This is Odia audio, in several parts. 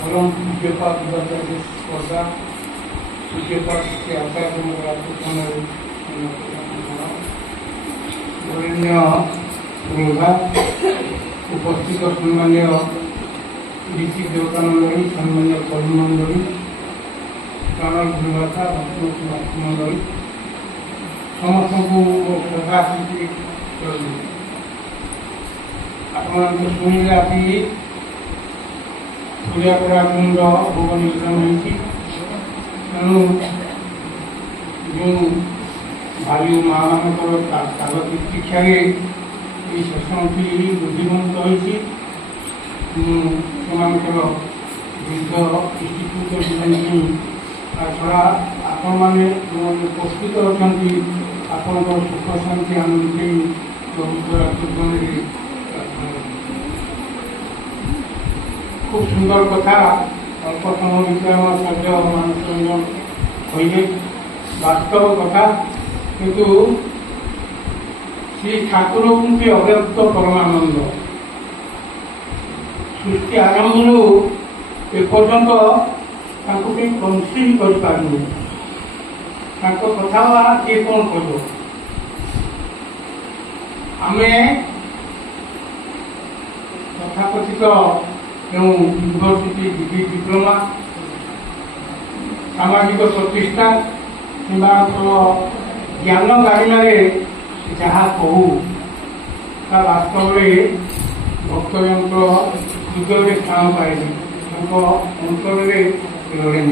परम पूज्यपाद स्पर्धा पूज्यपाद श्री आचार्य वरेण्य प्रभा उपस्थित सम्मान्य ऋषि देवतामंडली सम्मान्य कर्ममंडली प्राणल भूमिका मंडली समस्त को श्रद्धा आप शुणिले आदि सूर्यापराकुंड भोग निर्माण होती तेणु जो भाई माँ मान शिक्षा सेसन की बुद्धिमंत होती वृद्ध इन्स्टिट्यूट छड़ा आपण मैंने जो उपस्थित अच्छा आपण सुख शांति आनंद खूब सुंदर कथा अल्प समय विषय सद्य मानसरंजन कहे वास्तव कथा किंतु श्री ठाकुर के अव्यक्त परमानंद सृष्टि आरंभ एपर्यंत कंसीव कर कथा किए कौन कह आम तथाकथित यूनिवर्सिटी डिग्री डिप्लोमा सामाजिक प्रतिष्ठा कि ज्ञान गारिमारे जहाँ कहू ता वास्तव में भक्तजनक हृदय स्थान पाएनि अंतर लड़े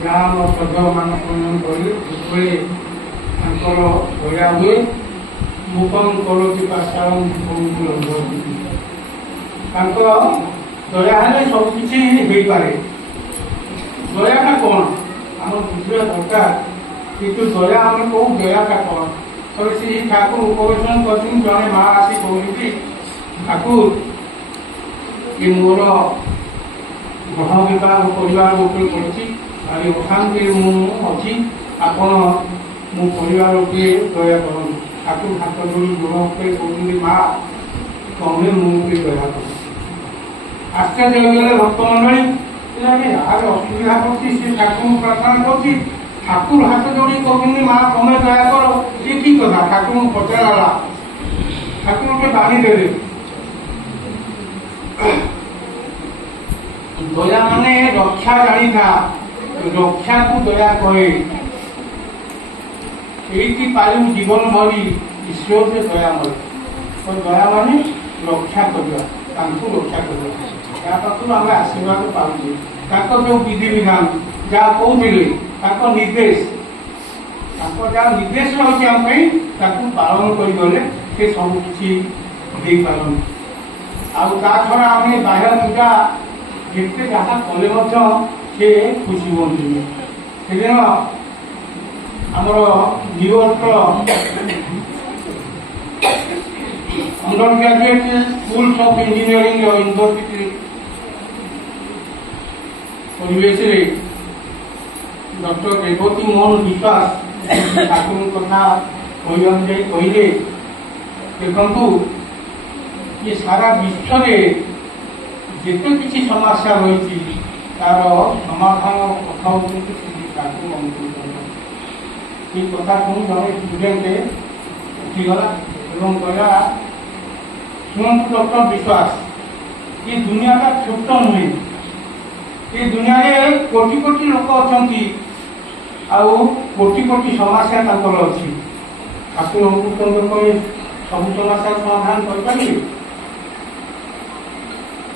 जहाँ श्रद्धा मान कर दया हुए मुखम करोति पाशालम दया हेल्ले सबकि पारे दयाटा कौन आम बुझा दरकार किंतु दया आम कहूँ दयाटा कौन तो श्री ठाकुर उपवेशन कर जड़े माँ आसी कहती ठाकुर ये मोर ग्रह विभाग परिवार उपर भारी अशांति अच्छी आपण मो परिवार उपर दया कर ठाकुर हाथ जोड़ी ग्रह उपर कहते माँ तमें मुझे दया कर आश्चर्य लगे भक्त मंडली यार असुविधा कर ठाकुर प्रार्थना कर ठाकुर हाथ जोड़ी कहते माँ तमें दया कर ये की कथा ठाकुर पचारा ठाकुर के बाणी देवे दया माने रक्षा जानी था रक्षा को दया कहे पालू जीवन भरी ईश्वर से दया मिले तो दया माने रक्षा करवा रक्षा करवा पाखु आम आशीर्वाद पाऊे जो विधि विधान जहाँ कहते निर्देश जहाँ निर्देश रही आम पालन करगले से सब किसी पारन आ छड़ा आम बाह्य पूजा जिते जहाँ कले से खुशी बनते से दिन आमर New York under graduate schools of engineering university परिवेश डॉक्टर रेवती मोहन विश्वास ठाकुर कथा कहले देखु ये सारा विश्व में जिते किसी समस्या रही तार समाधान कथा ठाकुर ये कथा शुणी जड़े स्टूडेंट उठीगला कहला शुणु डॉक्टर विश्वास ये दुनिया का छोट नुहे ये दुनिया में कोटि कोटि लोक अच्छा कोटि कोटि समस्या अच्छी ठाकुर सब समस्या समाधान करें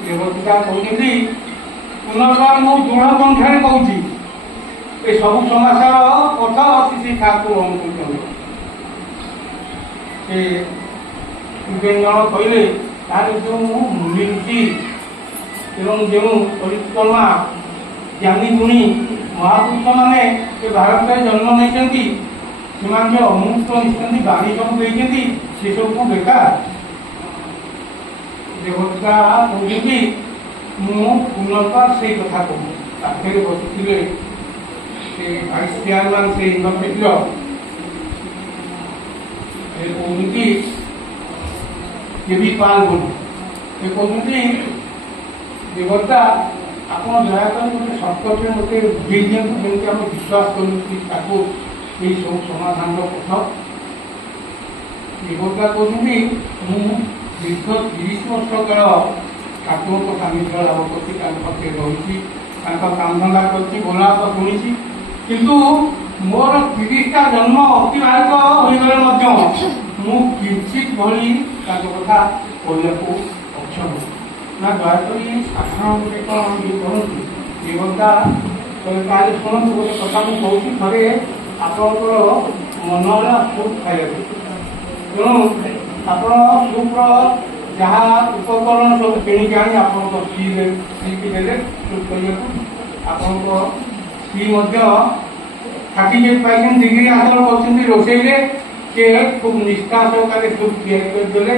देवता कहते पुनर्बार मु दृढ़ कंठार कहूँ ये सब समस्या कथा अच्छी ठाकुर कहले जो मिलूची एवं जो परिक्रमा ज्ञानी गुणी महापुरुष मैंने भारत में जन्म नहीं जो अमुक्त निष्पत्ति बाणी सब देती से सब को बेकार देवता कहते पुनर्बार से कथा कहूँ पाखे बसुले भाइस चेयरमैन से यूनिवर्सिटी कहते ये भी पाल बोल कहते ଦେବତା ଆପଣ ଦୟାକରି ଗୋଟେ ସର୍ଟକଟ୍ରେ ମୋତେ ବୁଝେଇ ଦିଅନ୍ତୁ, ଯେମିତି ଆମେ ବିଶ୍ୱାସ କରୁଛୁ ତାକୁ ଏଇ ସବୁ ସମାଧାନର ପଥ। ଦେବତା କହୁଛନ୍ତି ମୁଁ ଦୀର୍ଘ 30 ବର୍ଷ କାଳ ଠାକୁରଙ୍କ ସାନ୍ନିଧ୍ୟ ଲାଭ କରିଛି, ତାଙ୍କ ପାଖରେ ରହିଛି, ତାଙ୍କ କାମଧନ୍ଦା କରିଛି, ଗୋଲାପ ଶୁଣିଛି, କିନ୍ତୁ ମୋର 30ଟା ଜନ୍ମ ଅତିବାହିତ ହୋଇଗଲେ ମଧ୍ୟ ମୁଁ କିଞ୍ଚିତ ଭଳି ତାଙ୍କ କଥା କହିବାକୁ ଅକ୍ଷମ। ନା ଦୟାକରି ସାଧାରଣ ଗୋଟେ କ'ଣ ଇଏ କରନ୍ତୁ, ଦେବତା ତାହେଲେ ଶୁଣନ୍ତୁ, ଗୋଟେ କଥା ମୁଁ କହୁଛି, ଥରେ ଆପଣଙ୍କର ମନ ହେଲା ସୁପ୍ ଖାଇବାକୁ, ତେଣୁ ଆପଣ ସୁପ୍ର ଯାହା ଉପକରଣ ସବୁ କିଣିକି ଆଣି ଆପଣଙ୍କ ସ୍ତ୍ରୀକି ଦେଲେ ସୁପ୍ କରିବାକୁ। ଆପଣଙ୍କ ସ୍ତ୍ରୀ ମଧ୍ୟ ସାର୍ଟିଫିକେଟ୍ ପାଇଛନ୍ତି, ଡିଗ୍ରୀ ହାସଲ କରିଛନ୍ତି ରୋଷେଇରେ, ସେ ଖୁବ୍ ନିଷ୍ଠା ସହକାରେ ସୁପ୍ ତିଆରି କରିଦେଲେ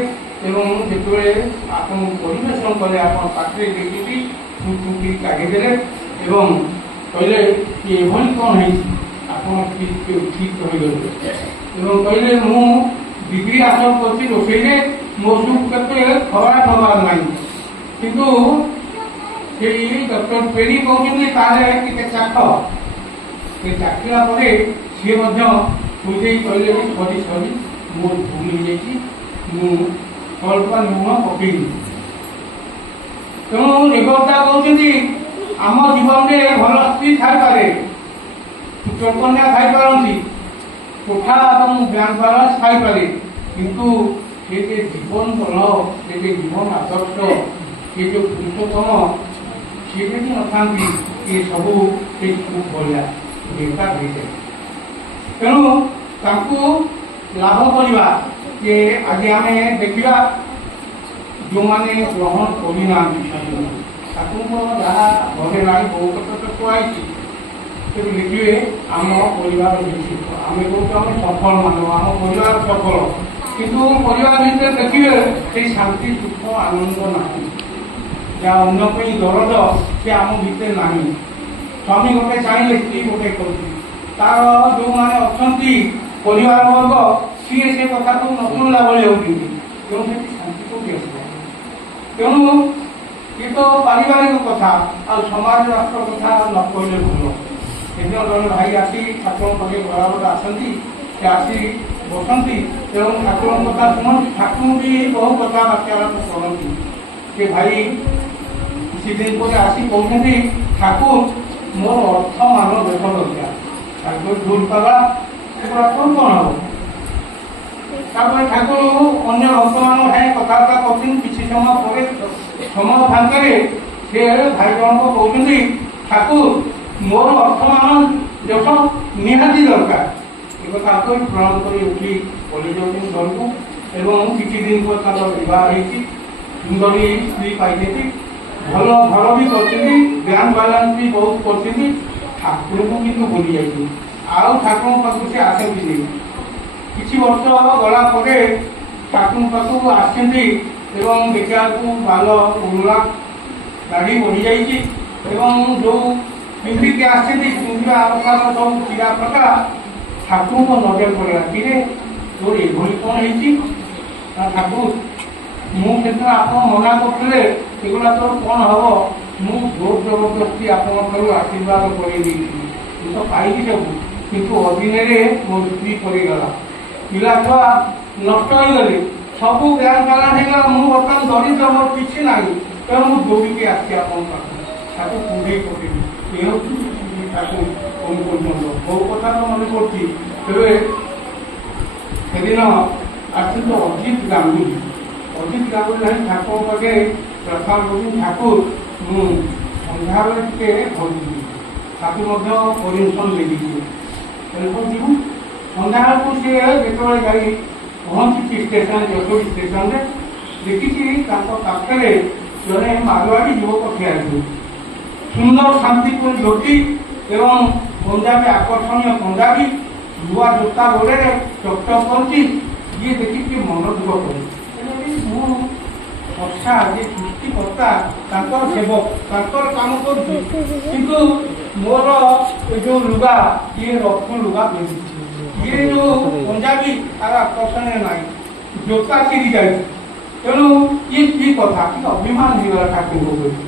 ଏବଂ ଯେତେବେଳେ ଆପଣଙ୍କୁ ପରିବେଷଣ କଲେ ଆପଣ ପାଖରେ ଦେଖିକି ସୁପ୍ କାଢ଼ିଦେଲେ ଏବଂ କହିଲେ କି ଏଭଳି କ'ଣ ହେଇଛି, ଆପଣ ଠିକ୍ କହିଗଲେ ଏବଂ କହିଲେ ମୁଁ ଡିଗ୍ରୀ ହାସଲ କରିଛି ରୋଷେଇରେ, ମୋ ସୁପ୍ କେତେ ଖରାପ ହେବାର ନାହିଁ, କିନ୍ତୁ ସେଇ ଡକ୍ଟର ପେରି କହୁଛନ୍ତି ତାହେଲେ ଟିକେ ଚାଖ। ସେ ଚାଖିଲା ପରେ ସିଏ ମଧ୍ୟ ବୁଝେଇ କହିଲେ ସରି ମୋର ଭୁଲ ହେଇଯାଇଛି, ମୁଁ ଅଳ୍ପ ଲୁଣ ପକେଇନି। ତେଣୁ ଦେବତା କହୁଛନ୍ତି ଆମ ଜୀବନରେ ଭଲ ସ୍ତ୍ରୀ ଥାଇପାରେ, କନ୍ୟା ଥାଇପାରନ୍ତି, କୋଠା ଏବଂ ବ୍ୟାଙ୍କ ବାଲାନ୍ସ ଥାଇପାରେ, କିନ୍ତୁ ସେ ଯେ ଜୀବନ ବଳ, ସେ ଯେ ଜୀବନ ଆଦର୍ଶ, ସେ ଯେ ପୁରୁଷୋତ୍ତମ, ସିଏ ଯଦି ନଥାନ୍ତି ଏ ସବୁ ସେ ଭଳିଆ ବେକାର ହେଇଯାଏ। ତେଣୁ ତାଙ୍କୁ ଲାଭ କରିବା ଯେ ଆଜି ଆମେ ଦେଖିବା ଯେଉଁମାନେ ଗ୍ରହଣ କରିନାହାନ୍ତି ଠାକୁରଙ୍କ ଯାହା ଘରେ ନାରୀ ବହୁତ କଥା କୁହାଯାଇଛି, ତେଣୁ ଦେଖିବେ ଆମ ପରିବାର ବିଶିଷ୍ଟ, ଆମେ କହୁଛୁ ଆମେ ସଫଳ ମାନବ, ଆମ ପରିବାର ସଫଳ, କିନ୍ତୁ ପରିବାର ଭିତରେ ଦେଖିବେ ସେଇ ଶାନ୍ତି ସୁଖ ଆନନ୍ଦ ନାହିଁ, ଯାହା ଅନ୍ୟ ପାଇଁ ଦରଦ ସେ ଆମ ଭିତରେ ନାହିଁ। ସ୍ୱାମୀ ଗୋଟେ ଚାହିଁଲେ ସ୍ତ୍ରୀ ଗୋଟେ କରୁଛି, ତାର ଯେଉଁମାନେ ଅଛନ୍ତି ପରିବାର ବର୍ଗ ସିଏ ସେ କଥାକୁ ନ ଶୁଣିଲା ଭଳି ହେଉଛନ୍ତି, ତେଣୁ ସେଠି ଶାନ୍ତି କୋଉଠି ଆସିବ। ତେଣୁ ଏ ତ ପାରିବାରିକ କଥା, ଆଉ ସମାଜ ରାଷ୍ଟ୍ର କଥା ନ କହିଲେ ଭଲ। ସେଦିନ ଜଣେ ଭାଇ ଆସି ଠାକୁରଙ୍କ ପାଖେ ବରାବର ଆସନ୍ତି, ସେ ଆସି ବସନ୍ତି ଏବଂ ଠାକୁରଙ୍କ କଥା ଶୁଣନ୍ତି, ଠାକୁର ବି ବହୁ କଥା ବାକ୍ୟାଳାପ କରନ୍ତି। ସେ ଭାଇ କିଛି ଦିନ ପରେ ଆସି କହୁଛନ୍ତି ଠାକୁର ମୋର ଅର୍ଥମାନ ଦେଶ ଦରକାର। ଠାକୁର ଭୁଲ ପାଲା ସେଗୁଡ଼ା କ'ଣ ହବ। ତାପରେ ଠାକୁର ଅନ୍ୟ ଭକ୍ତମାନଙ୍କ ସାଙ୍ଗେ କଥାବାର୍ତ୍ତା କରୁଛନ୍ତି, କିଛି ସମୟ ପରେ ସମୟ ଫାଙ୍କରେ ସେ ଭାଇ ଜଣକ କହୁଛନ୍ତି ଠାକୁର ମୋର ଅର୍ଥମାନ ଦେଶ ନିହାତି ଦରକାର। ଏ କଥା କହି ପ୍ରଣାମ କରି ଉଠି ପଳେଇ ଯାଉଛନ୍ତି ଘରକୁ ଏବଂ କିଛି ଦିନ ପରେ ତାଙ୍କର ବିବାହ ହେଇଛି, ସୁନ୍ଦରୀ ସ୍ତ୍ରୀ ପାଇଛନ୍ତି, ଭଲ ଘର ବି କରିଛନ୍ତି, ବ୍ୟାଙ୍କ ବାଲାନ୍ସ ବି ବହୁତ କରିଛନ୍ତି, ଠାକୁରଙ୍କୁ କିନ୍ତୁ ଭୁଲି ଯାଇଛନ୍ତି, ଆଉ ଠାକୁରଙ୍କ ପାଖକୁ ସେ ଆସନ୍ତି ନାହିଁ। କିଛି ବର୍ଷ ଗଲା ପରେ ଠାକୁରଙ୍କ ପାଖକୁ ଆସିଛନ୍ତି ଏବଂ ଦେଖିବାକୁ ବାଲ ଉରୁଳା ଦାଢ଼ି ବଢ଼ିଯାଇଛି ଏବଂ ଯେଉଁ ପିନ୍ଧିକି ଆସିଛନ୍ତି ପିନ୍ଧିବା ଆବଶ୍ୟକ ସବୁ ଚିରା ପ୍ରକାର ଠାକୁରଙ୍କ ନଜର ପଡ଼ିଲା, କିରେ ତୋର ଏଭଳି କ'ଣ ହେଇଛି। ଠାକୁର ମୁଁ କିନ୍ତୁ ଆପଣ ମନା କରୁଥିଲେ ଏଗୁଡ଼ା ତୋର କ'ଣ ହବ, ମୁଁ ଜୋର ଜବରଦସ୍ତି ଆପଣଙ୍କଠାରୁ ଆଶୀର୍ବାଦ କରେଇ ଦେଇଥିଲି, ମୁଁ ତ ପାଇଲି ସବୁ, କିନ୍ତୁ ଅଦିନରେ ମୋ ସ୍ତ୍ରୀ ପଡ଼ିଗଲା, ପିଲା ଛୁଆ ନଷ୍ଟ ହେଇଗଲେ, ସବୁ ବ୍ୟାଙ୍କ ବାଲାନ୍ସ ହେଇଗଲା, ମୁଁ ବର୍ତ୍ତମାନ ଦରିଦ୍ର, ମୋର କିଛି ନାହିଁ, ତେଣୁ ମୁଁ ଦୌଡ଼ିକି ଆସିଛି ଆପଣଙ୍କ ପାଖକୁ, ତାକୁ କୁଣ୍ଡେଇ ପକେଇବି। ଏ ହେଉଛି ତାକୁ ଫୋନ କରୁଛନ୍ତି, ବହୁ କଥା ତ ମନେ ପଡ଼ୁଛି। ତେବେ ସେଦିନ ଆସିଛନ୍ତି ଅଜିତ ଗାଙ୍ଗୁଲି ଭାଇ ଠାକୁରଙ୍କ ପାଖେ ପ୍ରାର୍ଥନା କରୁଛନ୍ତି, ଠାକୁର ମୁଁ ସନ୍ଧ୍ୟାବେଳେ ଟିକେ ଘରକୁ ତାକୁ ମଧ୍ୟ ପରିମିଶନ ଦେଇଦେଇଛି, ତେଣୁ ଯିବୁ। ସନ୍ଧ୍ୟାବେଳକୁ ସେ ଯେତେବେଳେ ଯାଇ ପହଞ୍ଚିଛି ଷ୍ଟେସନ ଯଶୋରୀ ଷ୍ଟେସନରେ, ଦେଖିଛି ତାଙ୍କ ପାଖରେ ଜଣେ ମାରୱାଡ଼ି ଯୁବକ ଠିଆ ହେଇଛନ୍ତି, ସୁନ୍ଦର ଶାନ୍ତିପୂର୍ଣ୍ଣ ଧୋତି ଏବଂ ପଞ୍ଜାବୀ ଆକର୍ଷଣୀୟ ପଞ୍ଜାବୀ, ନୂଆ ଜୋତା ଗୋଡ଼ରେ ଚକଚକ କରୁଛି। ଇଏ ଦେଖିକି ମନ ଦୁଃଖ କରେ, ମୁଁ ବର୍ଷା ଯେ ସୃଷ୍ଟିକର୍ତ୍ତା ତାଙ୍କର ସେବକ, ତାଙ୍କର କାମ କରୁଛି, କିନ୍ତୁ ମୋର ଏ ଯୋଉ ଲୁଗା ଇଏ ରକ୍ତ ଲୁଗା ପିନ୍ଧିଛି, ଇଏ ଯୋଉ ପଞ୍ଜାବୀ ତାର ଆକର୍ଷଣୀୟ ନାହିଁ, ଜୋତା ଚିରି ଯାଇଛି, ତେଣୁ ଇଏ କି କଥା, ଟିକେ ଅଭିମାନ ହେଇଗଲା ଠାକୁରଙ୍କ ପ୍ରତି।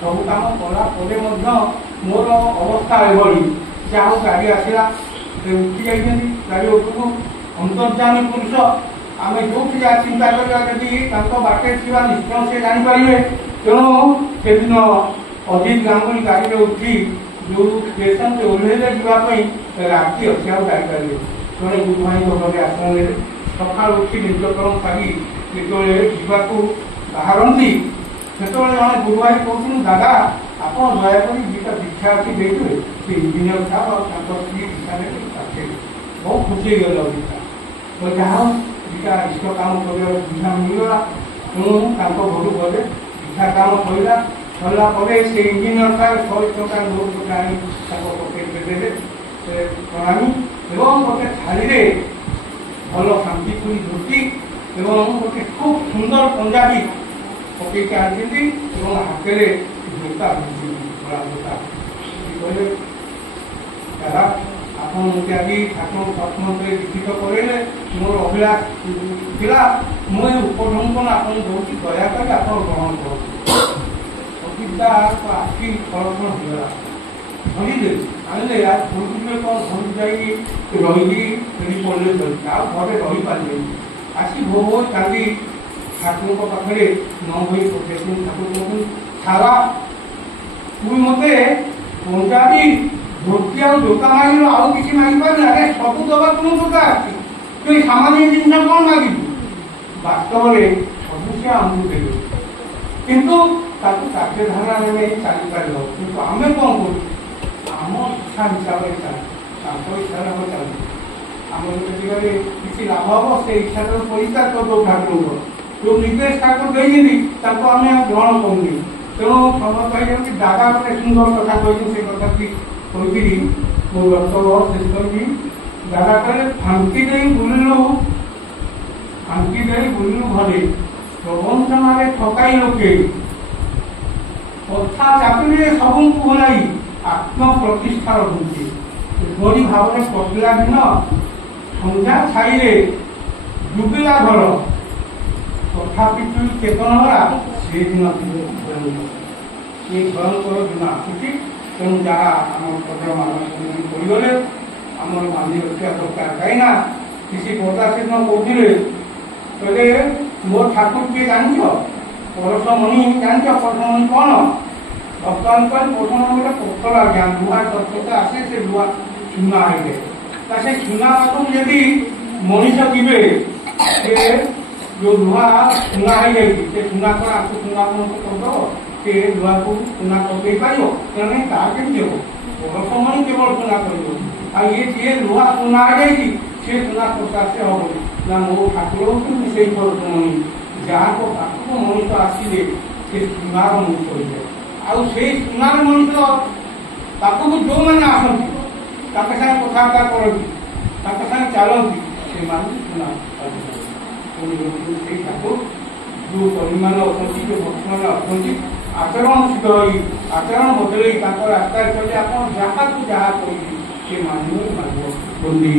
ସବୁ କାମ କଲା ପରେ ମଧ୍ୟ ମୋର ଅବସ୍ଥା ଏଭଳି ଯାହା ହଉ ଗାଡ଼ି ଆସିଲା ଉଠି ଯାଇଛନ୍ତି ଗାଡ଼ି ଉପରକୁ ଅନ୍ତର୍ଯାମୀ ପୁରୁଷ ଆମେ ଯୋଉଠି ଯାହା ଚିନ୍ତା କରିବା ଯଦି ତାଙ୍କ ବାଟରେ ଥିବା ନିଶ୍ଚୟ ସେ ଜାଣିପାରିବେ। ତେଣୁ ସେଦିନ ଅଜିତ ଗାଙ୍ଗୁଲି ଗାଡ଼ିରେ ଉଠି ଯୋଉ ଷ୍ଟେସନରେ ଓହ୍ଲେଇଲେ ଯିବା ପାଇଁ ରାତି ଅଛି ଆଉ ଯାଇପାରିବେ। ଜଣେ ଗୁରୁ ଭାଇଙ୍କ ଘରେ ଆଶ୍ରମ ନେଲେ ସକାଳୁ ଉଠି ନିତ୍ୟକର୍ମ ସାରି ଯେତେବେଳେ ଯିବାକୁ ବାହାରନ୍ତି ସେତେବେଳେ ଜଣେ ଗୁରୁ ଭାଇ କହୁଛନ୍ତି ଦାଦା ଆପଣ ଦୟାକରି ଦିଟା ଦୀକ୍ଷା ଅଛି ଦେଇଥିବେ ସେ ଇଞ୍ଜିନିୟର ସାହେବ ଆଉ ତାଙ୍କ ସ୍ତ୍ରୀ ଦୀକ୍ଷା ନେବେ ପାଖରେ ବହୁତ ଖୁସି ହେଇଗଲେ ଦୀକ୍ଷା ଯାହା ହଉ ଦିଟା ଇଷ୍ଟ କାମ କରିବାର ସୁବିଧା ମିଳିଗଲା। ତେଣୁ ତାଙ୍କ ଘରୁ ଗଲେ ଦୀକ୍ଷା କାମ ସରିଲା ପରେ ସେ ଇଞ୍ଜିନିୟର ସାହେବ 100 ଟଙ୍କା ନୋଟ ଗୋଟେ ଆଣି ତାଙ୍କ ପକେଟରେ ଦେଲେ ସେ ପ୍ରଣାମୀ ଏବଂ ଗୋଟେ ଥାଳିରେ ଭଲ ଶାନ୍ତିପୁରୀ ଧୋତି ଏବଂ ଗୋଟେ ଖୁବ ସୁନ୍ଦର ପଞ୍ଜାବୀ ପକେଇକି ଆଣିଛନ୍ତି ଏବଂ ହାତରେ ଜୋତା ଧଳା ଜୋତା କହିଲେ ଦାଦା ଆପଣ ମୋତେ ଆଜି ଠାକୁର ସ୍ୱପ୍ନରେ ଦୀକ୍ଷିତ କରେଇଲେ ମୋର ଅଭିଳାଷ ଥିଲା ମୁଁ ଏ ଉପଢଙ୍କନ ଆପଣଙ୍କୁ ଦେଉଛି ଦୟାକରି ଆପଣ ଗ୍ରହଣ କରନ୍ତୁ। ଆଖି ଫଳଫଳ ହେଇଗଲା ଧରିଲେ ଆଣିଲେ ଧରିଥିଲେ କ'ଣ ଘରକୁ ଯାଇକି ରହିକି ଫେରି ପଡ଼ିଲେ ଧରିକି ଆଉ ଘରେ ରହିପାରିଲେନି ଆସି ବହୁ କାଲି ଠାକୁରଙ୍କ ପାଖରେ ନ ହୋଇ ପଠେଇଛନ୍ତି। ଠାକୁର କହୁଛନ୍ତି ସାରା ତୁ ମୋତେ ପଞ୍ଜାବୀ ଧୋତି ଆଉ ଜୋତା ମାଗିଲୁ ଆଉ କିଛି ମାଗିପାରୁନି ଆରେ ସବୁ ଦବା ତୁମ ଦୋକା ଅଛି ତୁ ଏଇ ସାମାନ୍ୟ ଜିନିଷ କ'ଣ ମାଗିବୁ। ବାସ୍ତବରେ ସବୁ ସେ ଆମକୁ ଦେବେ କିନ୍ତୁ ତାକୁ କାର୍ଯ୍ୟଧାରାରେ ନେଇ ଚାଲିପାରିବ କିନ୍ତୁ ଆମେ କ'ଣ କରୁଛୁ ଆମ ଇଚ୍ଛା ହିସାବରେ ଚାଲୁ ତାଙ୍କ ଇଚ୍ଛାରେ ଆମେ ଚାଲୁ ଆମର ଯେତିକରେ କିଛି ଲାଭ ହବ ସେ ଇଚ୍ଛାଟାକୁ ପରିଷ୍କାର କରିଦେଉ ଠାକୁରଙ୍କ ଯୋଉ ନିର୍ଦ୍ଦେଶ ଠାକୁର ଦେଇଛନ୍ତି ତାକୁ ଆମେ ଗ୍ରହଣ କରୁନି। ତେଣୁ ସମସ୍ତ ହେଇଯାଉଛି ଦାଦା ଗୋଟେ ସୁନ୍ଦର କଥା କହିଛି ସେ କଥାଟି କହିକିରି ମୁଁ ବକ୍ତବ୍ୟ ଶେଷ କରିବି। ଦାଦା କହିଲେ ଫାଙ୍କି ଦେଇ ବୁଲିଲୁ ଘରେ ପ୍ରବଞ୍ଚନାରେ ଠକାଇ ଲୋକେ କଥା ଚାକିରିରେ ସବୁଙ୍କୁ ଭୁଲାଇ ଆତ୍ମ ପ୍ରତିଷ୍ଠାର ଘୁଞ୍ଚି ଏଭଳି ଭାବରେ କଟିଲା ଦିନ ସନ୍ଧ୍ୟା ଛାଇରେ ଡୁବିଲା ଘର କଥା ପିଠୁ ଚେତନ ହେଲା ସେଦିନ ଏ ଭୟଙ୍କର ଦିନ ଆସୁଛି। ତେଣୁ ଯାହା ଆମର ପଦ୍ମ କରିଗଲେ ଆମର ବାନ୍ଧି ରଖିବା ଦରକାର କାହିଁକିନା କିଛି କଥା ସେଦିନ କହୁଥିଲେ କହିଲେ ମୋ ଠାକୁର କିଏ ଜାଣିଛ ପରଶମଣି ଜାଣିଛ ପରଶମଣି କ'ଣ ବର୍ତ୍ତମାନ ପରେ ପରଶମଣି ଗୋଟେ ପଥର ଆଜ୍ଞା ଲୁହା ଦର୍ଶକ ଆସେ ସେ ଲୁହା ଚୁନା ହେଇଯାଏ ତା ସେ ଚୁନା ପାଖକୁ ଯଦି ମଣିଷ ଯିବେ ସେ ଯୋଉ ଲୁହା ଚୁନା ହେଇଯାଇଛି ସେ ଚୁନା କ'ଣ ଆକୁ ଚୁନା କରିଦେବ ସେ ଲୁହାକୁ ଚୁନା କରିଦେଇ ପାରିବ ତେଣୁ ତାହା କେମିତି ହବ ପରଶମଣି କେବଳ ଚୁନା କରିବ ଆଉ ଇଏ ଯିଏ ଲୁହା ଚୁନା ହେଇଯାଇଛି ସେ ଚୁନା ପ୍ରକାଶ ହବନି ନା ମୋ ଠାକୁର ହଉଛନ୍ତି ସେଇ ପରଶମଣି ଯାହାଙ୍କ ପାଖକୁ ମଣିଷ ଆସିଲେ ସେ ସୁନାର ମଣିଷ ହୋଇଯାଏ ଆଉ ସେଇ ସୁନାର ମଣିଷ ପାଖକୁ ଯୋଉମାନେ ଆସନ୍ତି ତାଙ୍କ ସାଙ୍ଗେ କଥାବାର୍ତ୍ତା କରନ୍ତି ତାଙ୍କ ସାଙ୍ଗେ ଚାଲନ୍ତି ସେମାନେ ସୁନା ସେଇ ଠାକୁର ଯୋଉ କର୍ମୀମାନେ ଅଛନ୍ତି ଯୋଉ ଭକ୍ତମାନେ ଅଛନ୍ତି ଆଚରଣଶୀଳ ହୋଇ ଆଚରଣ ବଦଳେଇ ତାଙ୍କ ରାସ୍ତାରେ କହିଲେ ଆପଣ ଯାହାକୁ ଯାହା କହିବି ସେ ମାନିବ ବନ୍ଦୀ